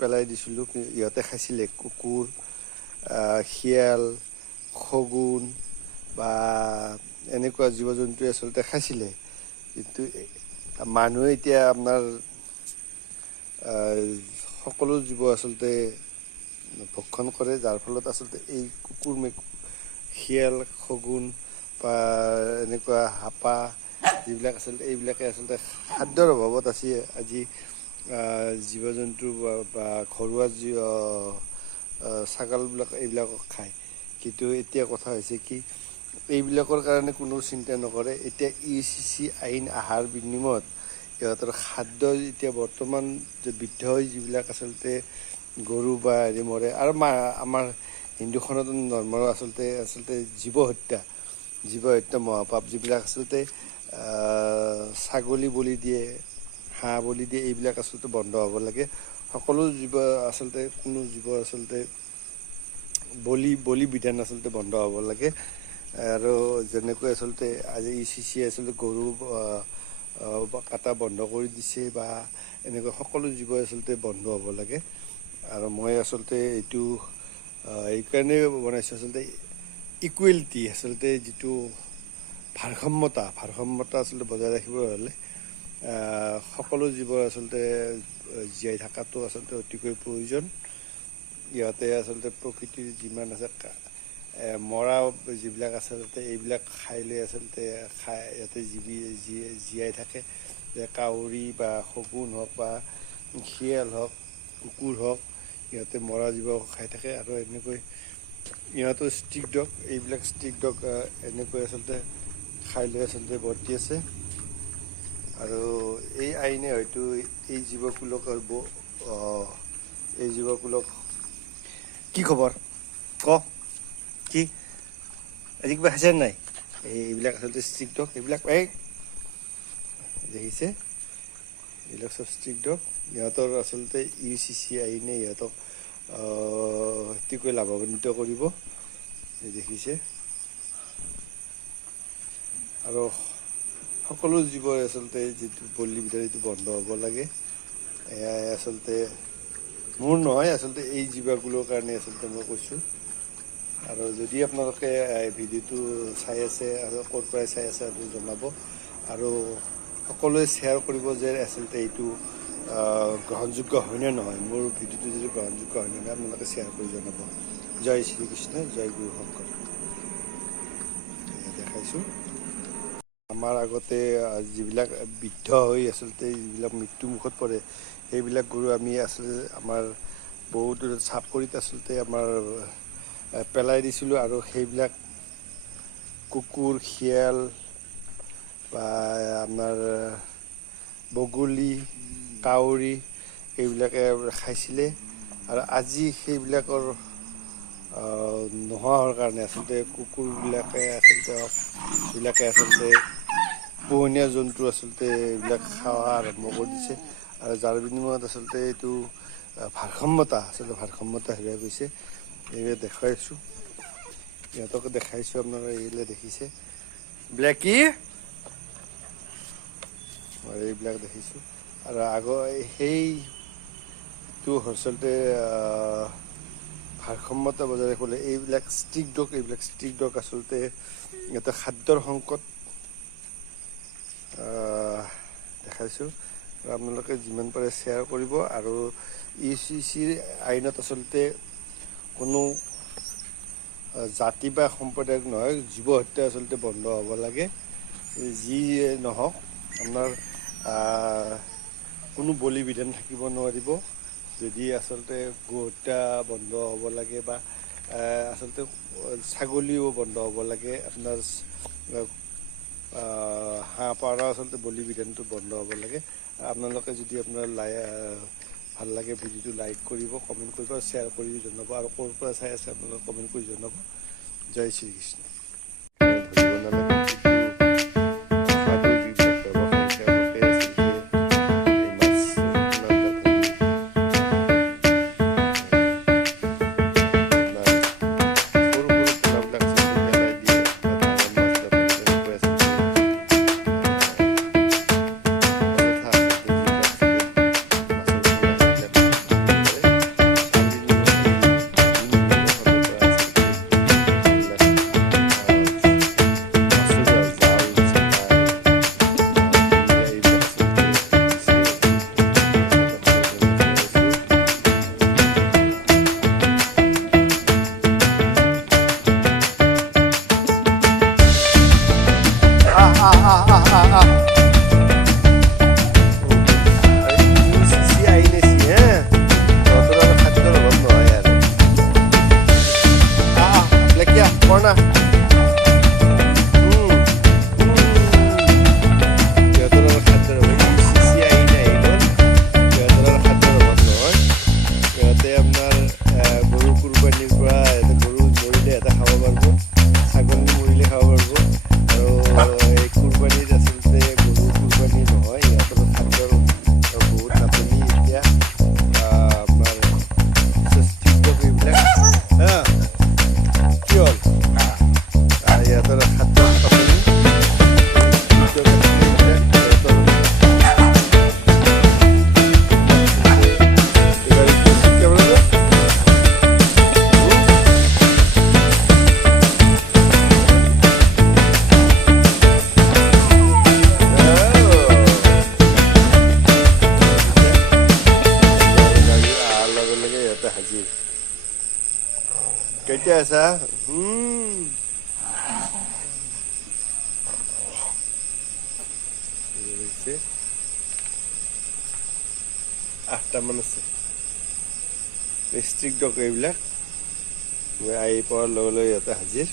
পেলাই দিছিলোঁ, ইহঁতে খাইছিলে। কুকুৰ, শিয়াল, শগুন বা এনেকুৱা জীৱ জন্তুৱে আচলতে খাইছিলে। কিন্তু মানুহে এতিয়া আপোনাৰ সকলো জীৱ আচলতে ভক্ষণ কৰে, যাৰ ফলত আচলতে এই কুকুৰ, শিয়াল, শগুন বা এনেকুৱা হাপা যিবিলাক আচলতে এইবিলাকে আচলতে খাদ্যৰ অভাৱত আছে আজি জীৱ জন্তু বা ঘৰুৱা ছাগলবিলাক এইবিলাকক খায়। কিন্তু এতিয়া কথা হৈছে কি, এইবিলাকৰ কাৰণে কোনো চিন্তা নকৰে। এতিয়া ECC আইন অহাৰ বিনিময়ত সিহঁতৰ খাদ্য এতিয়া বৰ্তমান বৃদ্ধ হৈ যিবিলাক আচলতে গৰু বা হেৰি মৰে। আৰু আমাৰ হিন্দু সনাতন ধৰ্মৰ আচলতে জীৱ হত্যা মহাপাপ। যিবিলাক আচলতে ছাগলী বলি দিয়ে, হাঁহ বলি দিয়ে, এইবিলাক আচলতে বন্ধ হ'ব লাগে। সকলো জীৱ আচলতে কোনো জীৱ আচলতে বলি বিধান আচলতে বন্ধ হ'ব লাগে। আৰু যেনেকৈ আচলতে আজি ECC আচলতে গৰু কাটা বন্ধ কৰি দিছে বা এনেকুৱা সকলো জীৱ আচলতে বন্ধ হ'ব লাগে। আৰু মই আচলতে এইটো এইকাৰণে বনাইছোঁ, আচলতে ইকুৱেলিটি, আচলতে যিটো ভাৰসাম্যতা আচলতে বজাই ৰাখিবলৈ হ'লে সকলো জীৱৰ আচলতে জীয়াই থকাটো আচলতে অতিকৈ প্ৰয়োজন। ইহঁতে আচলতে প্ৰকৃতিৰ যিমান আছে মৰা যিবিলাক আচলতে এইবিলাক খাই লৈ আচলতে ইয়াতে জীয়াই থাকে। যে কাউৰী বা শগুন হওক বা শিয়াল হওক, কুকুৰ হওক, ইহঁতে মৰা জীৱ খাই থাকে। আৰু এনেকৈ ইহঁতৰ ষ্ট্ৰিক ডগ, এইবিলাক ষ্ট্ৰিক ডগ এনেকৈ আচলতে খাই লৈ আচলতে বৰ্তি আছে। আৰু এই আইনে হয়তো এই জীৱকুলক কি খবৰ কি আজি কিবা খাইছে নাই? এইবিলাক আচলতে ষ্ট্ৰিক ডগ, এইবিলাক দেখিছে, এইবিলাক চব ষ্ট্ৰিক ডগ। ইহঁতৰ আচলতে ECC আইনে ইহঁতক অতিকৈ লাভান্বিত কৰিব, দেখিছে। আৰু সকলো জীৱই আচলতে যিটো বলি বিধান এইটো বন্ধ হ'ব লাগে। এয়াই আচলতে মোৰ নহয়, আচলতে এই জীৱকুলৰ কাৰণে আচলতে মই কৈছোঁ। আৰু যদি আপোনালোকে ভিডিঅ'টো চাই আছে আৰু ক'ৰ পৰাই চাই আছে আৰু জনাব। আৰু সকলোৱে শ্বেয়াৰ কৰিব যে আচলতে এইটো গ্ৰহণযোগ্য হয়নে নহয়। মোৰ ভিডিঅ'টো যদি গ্ৰহণযোগ্য হয় নে নহয় আপোনালোকে শ্বেয়াৰ কৰি জনাব। জয় শ্ৰীকৃষ্ণ, জয় গুৰু শংকৰ। দেখাইছোঁ আমাৰ আগতে যিবিলাক বৃদ্ধ হৈ আচলতে যিবিলাক মৃত্যুমুখত পৰে, সেইবিলাক গৰু আমি আচলতে আমাৰ বহুতো চাপৰিত আচলতে আমাৰ পেলাই দিছিলোঁ। আৰু সেইবিলাক কুকুৰ, শিয়াল বা আপোনাৰ বগলী, কাউৰী এইবিলাকে খাইছিলে। আৰু আজি সেইবিলাকৰ নোহোৱা হোৱাৰ কাৰণে আচলতে কুকুৰবিলাকে আচলতে পোহনীয়া জন্তু আচলতে এইবিলাক খোৱা আৰম্ভ কৰি দিছে। আৰু যাৰ বিনিময়ত আচলতে এইটো ভাৰসাম্যতা হেৰাই গৈছে। এইবিলাক দেখুৱাইছোঁ, ইহঁতকে দেখাইছোঁ, আপোনালোকে এইবিলাক দেখিছে। ব্লেকি এইবিলাক দেখিছোঁ। আৰু সেইটো আচলতে ভাৰসাম্যতা বজাই ৰাখিবলৈ এইবিলাক ষ্ট্ৰিক ডগ আচলতে এটা খাদ্যৰ সংকট দেখাইছোঁ। আৰু আপোনালোকে যিমান পাৰে শ্বেয়াৰ কৰিব। আৰু ECC আইনত আচলতে কোনো জাতি বা সম্প্ৰদায়ক নহয়, জীৱ হত্যা আচলতে বন্ধ হ'ব লাগে। যি নহওক আপোনাৰ কোনো বলি বিধান থাকিব নোৱাৰিব। যদি আচলতে গো হত্যা বন্ধ হ'ব লাগে বা আচলতে ছাগলীও বন্ধ হ'ব লাগে। আপোনাৰ হাঁহ পাৰ আচলতে বলি বিধানটো বন্ধ হ'ব লাগে। আপোনালোকে যদি আপোনাৰ ভাল লাগে ভিডিঅ'টো লাইক কৰিব, কমেণ্ট কৰিব, শ্বেয়াৰ কৰি জনাব। আৰু ক'ৰ পৰা চাই আছে আপোনালোকে কমেণ্ট কৰি জনাব। জয় শ্ৰীকৃষ্ণ। কেইটা আছা 8টা মান আছে ষ্ট্ৰিক ডগ এইবিলাক মই আহি পোৱাৰ লগে লগে ইয়াতে হাজিৰ